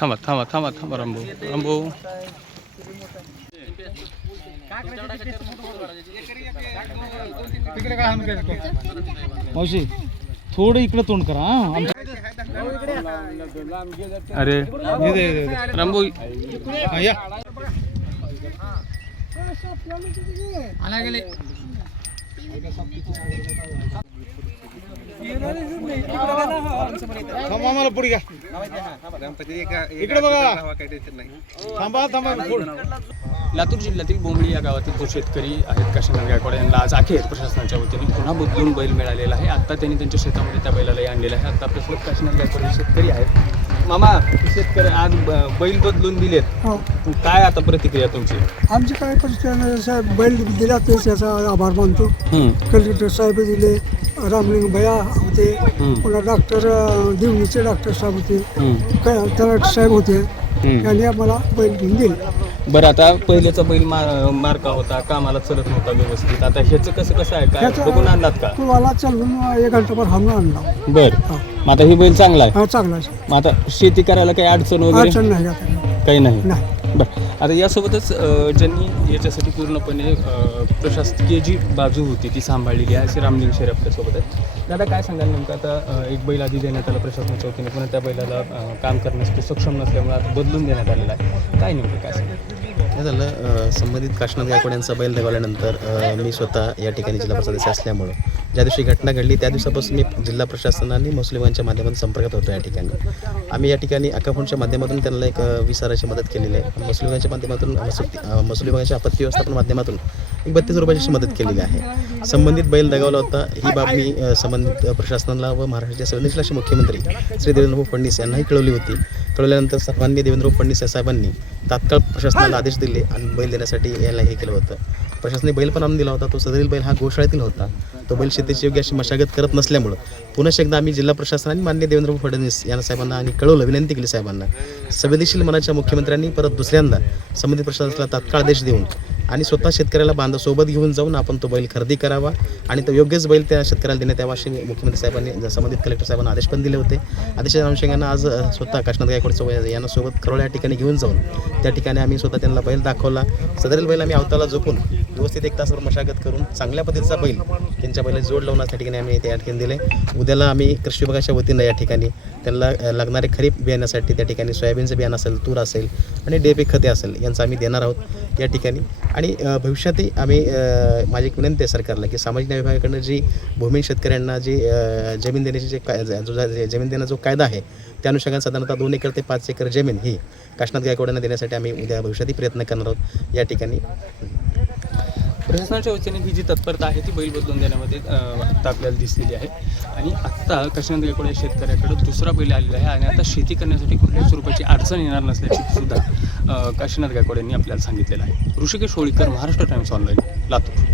थांबा थांबा थांबा थांबा रामभाऊ रामभाऊ मावशी थोडं इकडे तोंड करा. अरे रामभाऊ या आम्हाला पुढे घ्या. इकडे बघा. थांबा थांबा. लातूर जिल्ह्यातील बोंबळी या गावातील जो शेतकरी आहेत काशीनाथ गायकवाड यांना आज अखेर प्रशासनाच्या वतीने पुन्हा बदलून बैल मिळालेला आहे. आता त्यांनी त्यांच्या शेतामध्ये त्या बैलालाही आणलेला आहे. आता आपल्यासोबत काशीनाथ गायकवाड हे शेतकरी आहेत. मामा शेतकरी आज बैल बदलून दिलेत, काय आता प्रतिक्रिया तुमची? आमची काय परिस्थिती साहेब, बैल दिला तेच याचा आभार मानतो. कलेक्टर साहेब दिले, रामलिंग भैया होते, पुन्हा डॉक्टर देवणीचे डॉक्टर साहेब होते, तलाट साहेब होते, त्यांनी आम्हाला बैल घेऊन दिले. बरं, आता पहिल्याचा बैल मार्का होता, कामाला चलत नव्हता व्यवस्थित, आता ह्याचं कसं आहे, काय बघून आणलात का? तुम्हाला चालवून 1 घंटाभर हाणून आणला. बरं, मग आता ही बैल चांगला आहे? हा चांगला आहे. मग आता शेती करायला काही अडचण वगैरे? अडचण नाही आता काही नाही. नाही. बरं, आता यासोबतच ज्यांनी याच्यासाठी पूर्णपणे प्रशासकीय जी बाजू होती ती सांभाळलेली आहे असे रामलिंग शेर आपल्यासोबत आहे. दादा काय सांगाल नेमकं, आता एक बैल आधी देण्यात आला प्रशासनाच्या वतीने, पुन्हा त्या बैलाला काम करण्यासाठी सक्षम नसल्यामुळे आता बदलून देण्यात आलेला आहे, काय नेमकं काय सांगाल? काय झालं, संबंधित काशीनाथ गायकवाड यांचा बैल दगावल्यानंतर मी स्वतः या ठिकाणी जिल्हा सदस्य असल्यामुळं ज्या दिवशी घटना घडली त्या दिवसापासून मी जिल्हा प्रशासन आणि मुस्लिमांच्या माध्यमातून संपर्कात होतो. या ठिकाणी आम्ही या ठिकाणी अकाफोनच्या माध्यमातून त्यांना एक विसाराची मदत केलेली आहे. मुस्लिमांच्या माध्यमातून मुस्लिमांच्या आपत्ती व्यवस्थापन माध्यमातून एक 32 रुपयाची मदत केलेली आहे. संबंधित बैल दगावला होता ही बाब मी संबंधित प्रशासनाला व महाराष्ट्राचे संवेदनशील असे मुख्यमंत्री श्री देवेंद्र फडणवीस यांनाही कळवली होती. कळवल्यानंतर सर्वांनी देवेंद्र फडणवीस या साहेबांनी तात्काळ प्रशासनाला आदेश दिले आणि बैल देण्यासाठी याला हे केलं होतं. प्रशासनाने बैल पण आणून दिला होता. तो सदरील बैल हा गोशाळेतील होता. तो बैल शेतीची योग्य अशी मशागत करत नसल्यामुळं पुन्हा एकदा आम्ही जिल्हा प्रशासन आणि माननीय देवेंद्र फडणवीस यांना साहेबांना आणि कळवलं, विनंती केली साहेबांना. संवेदनशील मनाच्या मुख्यमंत्र्यांनी परत दुसऱ्यांदा संबंधित प्रशासनाला तात्काळ आदेश देऊन आणि स्वतः शेतकऱ्याला सोबत घेऊन जाऊन आपण तो बैल खरेदी करावा आणि तो योग्यच बैल त्या शेतकऱ्याला देण्यात यावा अशी मुख्यमंत्री साहेबांनी संबंधित कलेक्टर साहेबांना आदेश पण दिले होते. आदेशाच्या अनुषंगानं आज स्वतः काशीनाथ गायकवाड यांना सोबत खरोळ्या या ठिकाणी घेऊन जाऊन त्या ठिकाणी आम्ही स्वतः त्यांना बैल दाखवला. सदरील बैल आम्ही अवताला झोपून व्यवस्थित 1 तासावर मशागत करून चांगल्या पद्धतीचा बैल त्यांच्या बैला जोड लावून त्या ठिकाणी आम्ही त्या ठिकाणी दिले. उद्याला आम्ही कृषी विभागाच्या वतीनं या ठिकाणी त्यांना लागणारे खरीप बियाण्यासाठी त्या ठिकाणी सोयाबीनचं बियाणं असेल, तूर असेल आणि DAP खते असेल यांचं आम्ही देणार आहोत या ठिकाणी. आणि भविष्यातही आम्ही माझी एक विनंती आहे सरकारला की सामाजिक न्याय विभागाकडनं जी भूमिहीन शेतकऱ्यांना जी जमीन देण्याची जमीन देण्याचा जो कायदा आहे त्या अनुषंगाने साधारणतः 2 एकर ते 5 एकर जमीन ही काशीनाथ गायकवाडांना देण्यासाठी आम्ही उद्या भविष्यातही प्रयत्न करणार आहोत या ठिकाणी. प्रशासनाच्या वतीने ही जी तत्परता आहे ती बैल बदलून देण्यामध्ये आत्ता आपल्याला दिसलेली आहे. आणि आत्ता काशीनाथ गायकवाड या शेतकऱ्याकडे दुसरा बैल आलेला आहे आणि आता शेती करण्यासाठी कुठल्याही स्वरूपाची अडचण येणार नसल्याची सुद्धा काशीनाथ गायकवाड यांनी आपल्याला सांगितलेलं आहे. Rishikesh Holikar, Maharashtra times online, Latur.